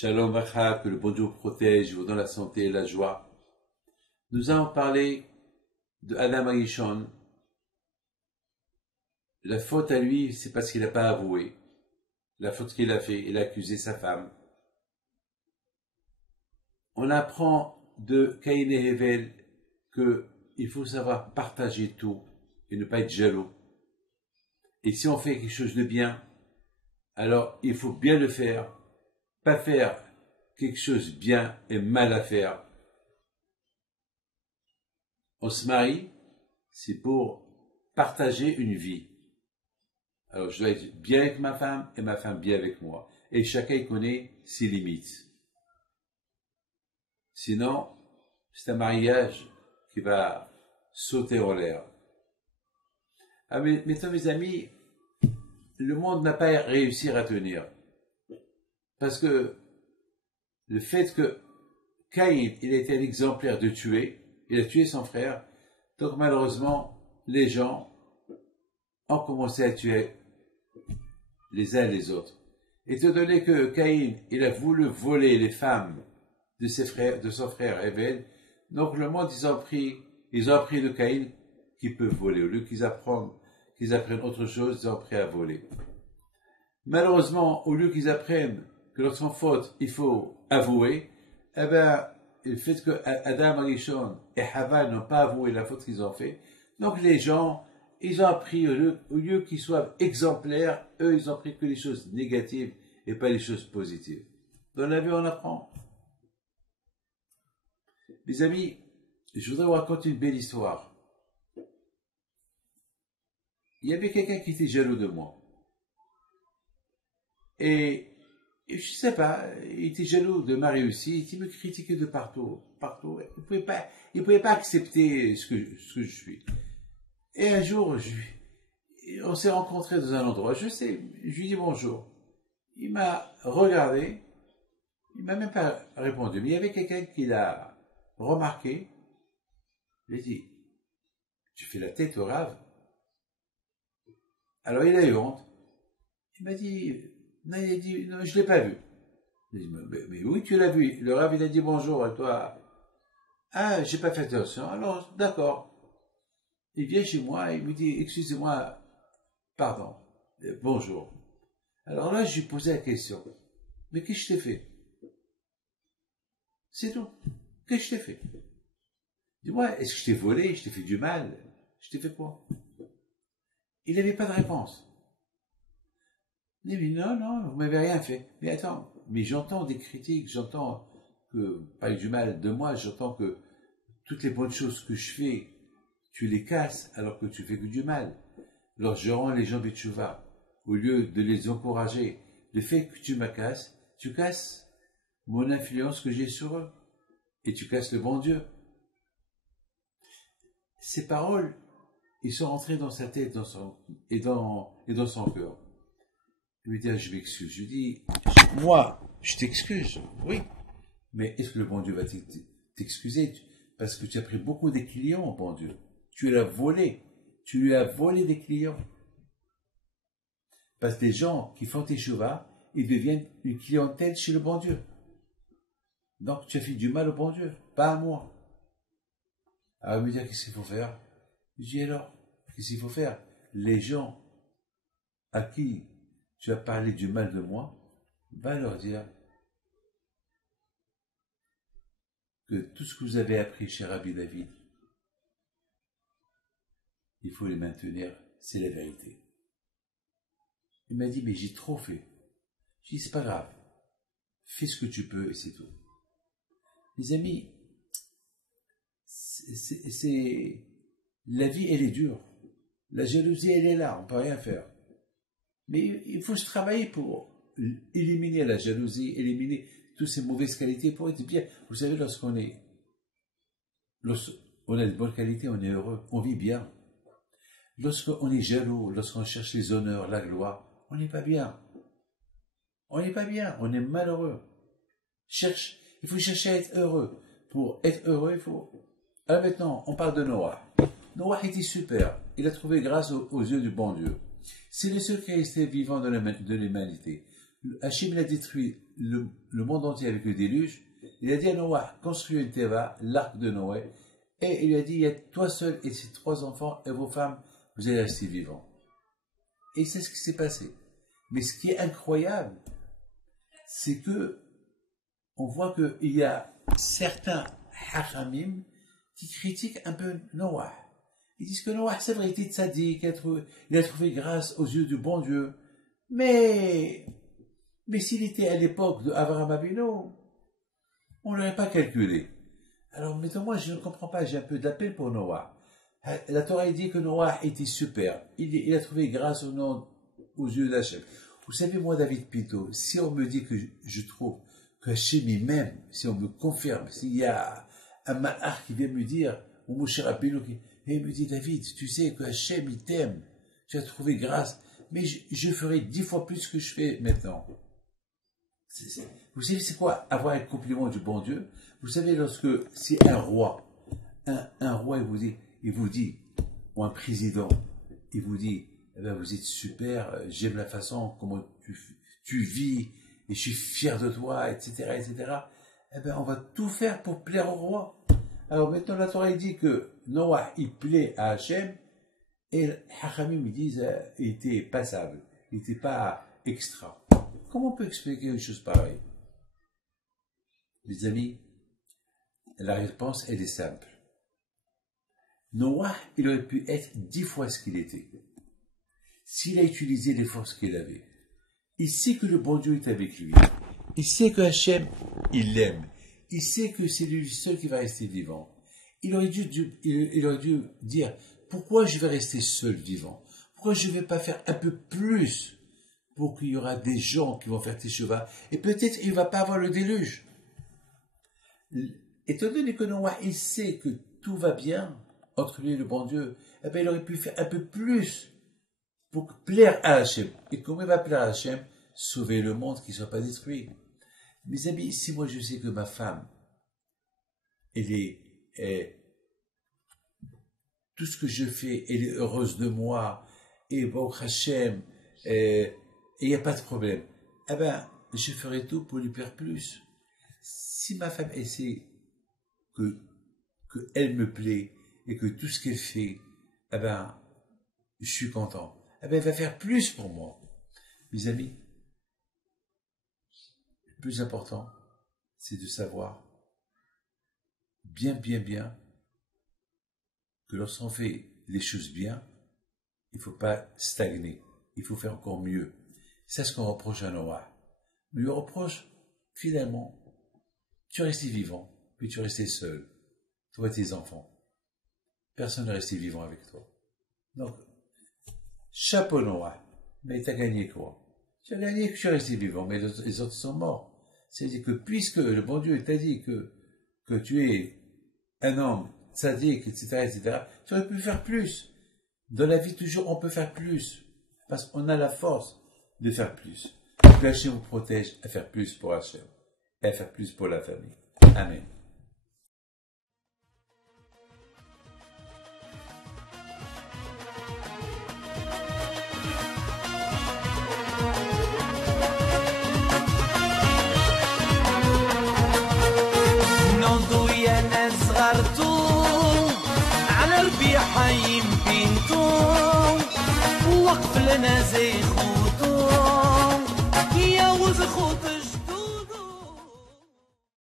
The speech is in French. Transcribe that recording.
Shalom Acha, que le bon Dieu vous protège, vous donne la santé et la joie. Nous allons parler de Adam Arishon. La faute à lui, c'est parce qu'il n'a pas avoué. La faute qu'il a fait, il a accusé sa femme. On apprend de Caïn et Hevel qu'il faut savoir partager tout et ne pas être jaloux. Et si on fait quelque chose de bien, alors il faut bien le faire, pas faire quelque chose bien et mal à faire. On se marie, c'est pour partager une vie. Alors je dois être bien avec ma femme et ma femme bien avec moi. Et chacun connaît ses limites. Sinon, c'est un mariage qui va sauter en l'air. Ah, mais maintenant, mes amis, le monde n'a pas réussi à tenir. Parce que le fait que Caïn, il était un exemplaire de tuer, il a tué son frère, donc malheureusement, les gens ont commencé à tuer les uns les autres. Étant donné que Caïn, il a voulu voler les femmes de son frère Hevel, donc le monde, ils ont appris de Caïn qui peut voler. Au lieu qu'ils apprennent autre chose, ils ont appris à voler. Malheureusement, au lieu qu'ils apprennent que lorsqu'on faute, il faut avouer, eh bien, le fait que Adam Arishon et Hava n'ont pas avoué la faute qu'ils ont fait, donc les gens, ils ont appris, au lieu qu'ils soient exemplaires, eux, ils ont appris que les choses négatives et pas les choses positives. Dans la vie, on apprend. Mes amis, je voudrais vous raconter une belle histoire. Il y avait quelqu'un qui était jaloux de moi. Et je ne sais pas, il était jaloux de ma réussite, il me critiquait de partout. Il ne pouvait pas accepter ce que je suis. Et un jour, on s'est rencontrés dans un endroit, je lui ai dit bonjour. Il m'a regardé, il m'a même pas répondu, mais il y avait quelqu'un qui l'a remarqué. Je lui ai dit, tu fais la tête au rave. Alors il a eu honte. Il m'a dit, non, je l'ai pas vu. J'ai dit, mais oui, tu l'as vu. Le rave, il a dit bonjour à toi. Ah, j'ai pas fait attention. Alors, d'accord. Il vient chez moi, il me dit, excusez-moi, pardon, bonjour. Alors là, je lui posais la question, mais qu'est-ce que je t'ai fait? C'est tout. Qu'est-ce que je t'ai fait? Dis-moi, est-ce que je t'ai volé, je t'ai fait du mal? Je t'ai fait quoi? Il n'avait pas de réponse. Il dit, non, vous m'avez rien fait. Mais attends, mais j'entends des critiques, j'entends que, pas du mal de moi, j'entends que toutes les bonnes choses que je fais, tu les casses alors que tu fais que du mal. Alors je rends les gens Betchouva, au lieu de les encourager. Le fait que tu casses mon influence que j'ai sur eux. Et tu casses le bon Dieu. Ces paroles, ils sont rentrées dans sa tête et dans son cœur. Il me dit, je m'excuse. Je lui dis, moi, je t'excuse, oui. Mais est-ce que le bon Dieu va t'excuser? Parce que tu as pris beaucoup des clients au bon Dieu. Tu lui as volé des clients. Parce que les gens qui font tes chevaux, ils deviennent une clientèle chez le bon Dieu. Donc tu as fait du mal au bon Dieu, pas à moi. Alors il me dit, qu'est-ce qu'il faut faire? Je dis alors, qu'est-ce qu'il faut faire? Les gens à qui tu as parlé du mal de moi, va leur dire que tout ce que vous avez appris chez Rabbi David, il faut les maintenir, c'est la vérité. Il m'a dit, mais j'ai trop fait. Je dis, c'est pas grave, fais ce que tu peux et c'est tout. Les amis, la vie, elle est dure. La jalousie, elle est là, on ne peut rien faire. Mais il faut se travailler pour éliminer la jalousie, éliminer toutes ces mauvaises qualités pour être bien. Vous savez, lorsqu'on a de bonnes qualités, on est heureux, on vit bien. Lorsqu'on est jaloux, lorsqu'on cherche les honneurs, la gloire, on n'est pas bien. On n'est pas bien, on est malheureux. Il faut chercher à être heureux. Pour être heureux, il faut... Alors maintenant, on parle de Noah. Noah était super. Il a trouvé grâce aux yeux du bon Dieu. C'est le seul qui est resté vivant de l'humanité. Hachim l'a détruit le monde entier avec le déluge, il a dit à Noah, construis une teva, l'arc de Noé, et il lui a dit, il y a toi seul et ses 3 enfants et vos femmes, vous allez rester vivants. Et c'est ce qui s'est passé. Mais ce qui est incroyable, c'est que on voit qu'il y a certains hachamim qui critiquent un peu Noah. Ils disent que Noah, c'est vrai, il était tzaddik, il a trouvé grâce aux yeux du bon Dieu. Mais s'il était à l'époque de Avraham Avinu, on ne l'aurait pas calculé. Alors maintenant, moi, je ne comprends pas, j'ai un peu d'appel pour Noah. La Torah dit que Noah était super. Il a trouvé grâce aux yeux d'Hachem. Vous savez, moi, David Pito, si on me dit que je trouve que Hachem il m'aime, si on me confirme, s'il y a un malach qui vient me dire, ou Moshe Rabbeinu qui il me dit, David, tu sais que Hachem il t'aime, tu as trouvé grâce, mais je ferai 10 fois plus que je fais maintenant. Vous savez c'est quoi avoir un compliment du bon Dieu? Vous savez si un roi, il vous dit, ou un président, il vous dit, eh ben, vous êtes super, j'aime la façon comment tu vis, et je suis fier de toi, etc., etc., eh ben, on va tout faire pour plaire au roi. Alors maintenant, la Torah dit que Noah, il plaît à Hachem, et Hachamim, ils disent, il était passable, il n'était pas extra. Comment on peut expliquer une chose pareille? Les amis, la réponse, elle est simple. Noah, il aurait pu être 10 fois ce qu'il était. S'il a utilisé les forces qu'il avait, il sait que le bon Dieu est avec lui. Il sait que Hachem, il l'aime. Il sait que c'est lui seul qui va rester vivant. Il aurait dû dire, pourquoi je vais rester seul vivant? Pourquoi je ne vais pas faire un peu plus pour qu'il y aura des gens qui vont faire Teshuvah et peut-être il ne va pas avoir le déluge. Étant donné que Noah, il sait que tout va bien entre lui et le bon Dieu, eh bien, il aurait pu faire un peu plus pour plaire à Hachem. Et comment il va plaire à Hachem? Sauver le monde qui ne soit pas détruit. Mes amis, si moi je sais que ma femme, elle est tout ce que je fais, elle est heureuse de moi, et bon Hachem, et il n'y a pas de problème, eh ben, je ferai tout pour lui plaire plus. Si ma femme essaie que elle me plaît, et que tout ce qu'elle fait, eh ben, je suis content. Eh ben, elle va faire plus pour moi. Mes amis, le plus important, c'est de savoir bien que lorsqu'on fait les choses bien, il ne faut pas stagner, il faut faire encore mieux. C'est ce qu'on reproche à Noah. On lui reproche, finalement, tu es resté vivant, puis tu es resté seul, toi et tes enfants. Personne n'est resté vivant avec toi. Donc, chapeau Noah, mais tu as gagné quoi? Tu as gagné que tu es resté vivant, mais les autres sont morts. C'est-à-dire que puisque le bon Dieu t'a dit que tu es un homme tzaddik, etc., tu aurais pu faire plus. Dans la vie, toujours, on peut faire plus. Parce qu'on a la force de faire plus. Que Hachem vous protège à faire plus pour Hachem. Et à faire plus pour la famille. Amen. على ربيع حي بنتو وقف لنا زي خو